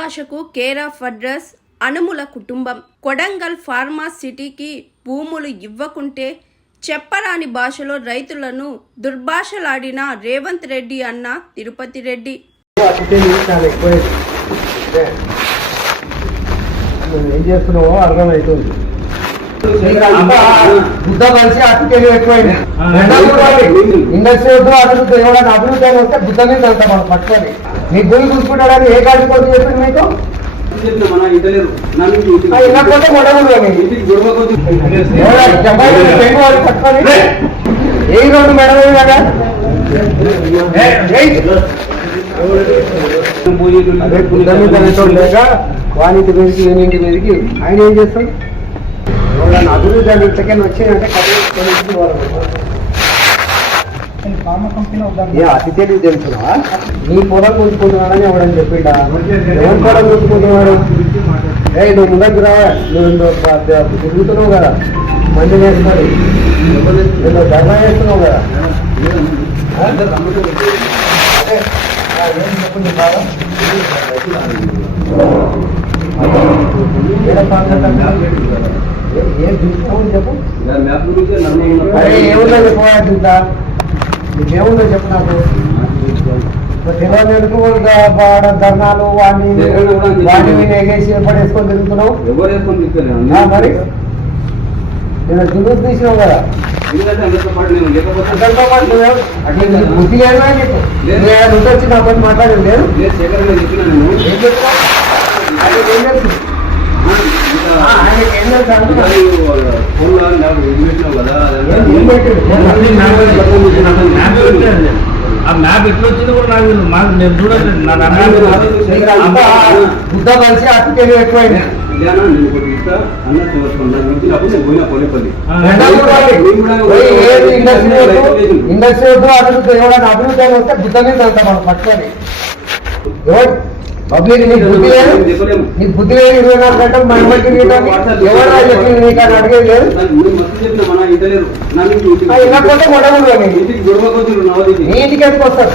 భాషకు care of address Anumula కుటుంబం. Kodangal pharma సిటీకి భూములు ఇవ్వకుంటే చెప్పరాని భాషలో రైతులను దుర్భాషలాడిన రేవంత్ రెడ్డి అన్న తిరుపతి రెడ్డి. ఏం చేస్తున్నావో అర్థమవుతుంది బుద్ధ మనిషి అతిథి ఎక్కువైంది. ఇండస్ట్రీ వద్దు అభివృద్ధి ఎవరైనా అభివృద్ధి అని వస్తే బుద్ధ మీద అంత మనం పట్టుకొని. మీ భూమి చూసుకుంటాడని ఏ. కాడి కోసం చెప్పింది పట్టుకొని? ఏ రెండు మెడలు కదా? అదే బుద్ధ మీద అనేటోడు లేక వానికి మీదకి వీనింటి మీదకి. ఆయన ఏం చేస్తాడు? ఎవరైనా అభివృద్ధి సెకండ్ వచ్చిందంటే ఏ అతి తెలివి తెలుసునా నీ పొలం కూర్చుకుంటున్నాడని ఎవడని చెప్పిండా ఎవరి పొలం కూర్చుకుంటున్నాడు ఏ నువ్వు ముందరికి రావా నువ్వు తిరుగుతున్నావు కదా మంది వేసుకొని నువ్వు ధర్నా చేస్తున్నావు కదా ఏం ప్రాంతం ఏ- చూస్తావు చెప్పు? ఏముందో చెప్పవా చూద్దా నీకేముందో చెప్పు నాకు. తెలియదు వాడ ధర్నాలు వాడిని వాడిని ఎగేసి పడేసుకొని తిరుగుతున్నావు? మరి? నేను జులుసు తీసినావు కదా? అందరితో పాటు నువ్వు అట్లా నీకు బుద్ధి లేదా అని చెప్పు లేదు. నేను ఆయన వచ్చి నా పని మాట్లాడేది లేదు? ఏం చెప్తావు? ఆయనకి ఏం తెలుసు ఆ, మ్యాప్ ఎట్లా వచ్చింది కూడా నాకు మాకు నేను చూడండి నా ఇండస్ట్రీ అభివృద్ధి ఎవరైనా అభివృద్ధి వస్తే బుద్ధ మీద వెళ్తాం మనం పట్టుకొని ఎవరు పబ్లిక్ నీకు బుద్ధి లేదు. నీకు బుద్ధి లేదు. ఇరవై నాలుగు గంటలు మన మధ్య ఎవరైనా చెప్పింది నీకు అని అడిగేది లేదు. ఇవ్వకపోతే మొడగుడు అని నీ ఇంటికి ఎందుకు వస్తారు?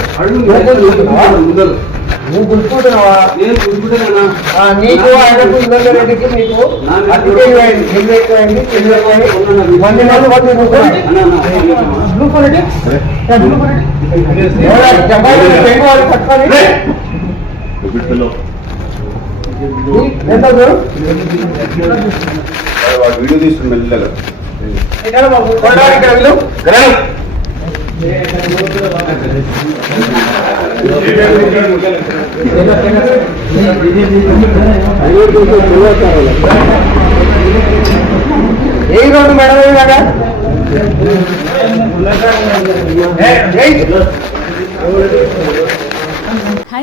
నువ్వు గుర్తుకుంటున్నావా? నీకు ఆయనకు ఇంద్ర రెడ్డికి నీకు ఎక్కువైంది మంది పట్టుకొని ఎంత దూరం వీడియో తీసుకుని మెల్లగా. ఎక్కడ బాబు కొనడానికి వెళ్ళు ఏ రోడ్డు మేడం ఇలాగా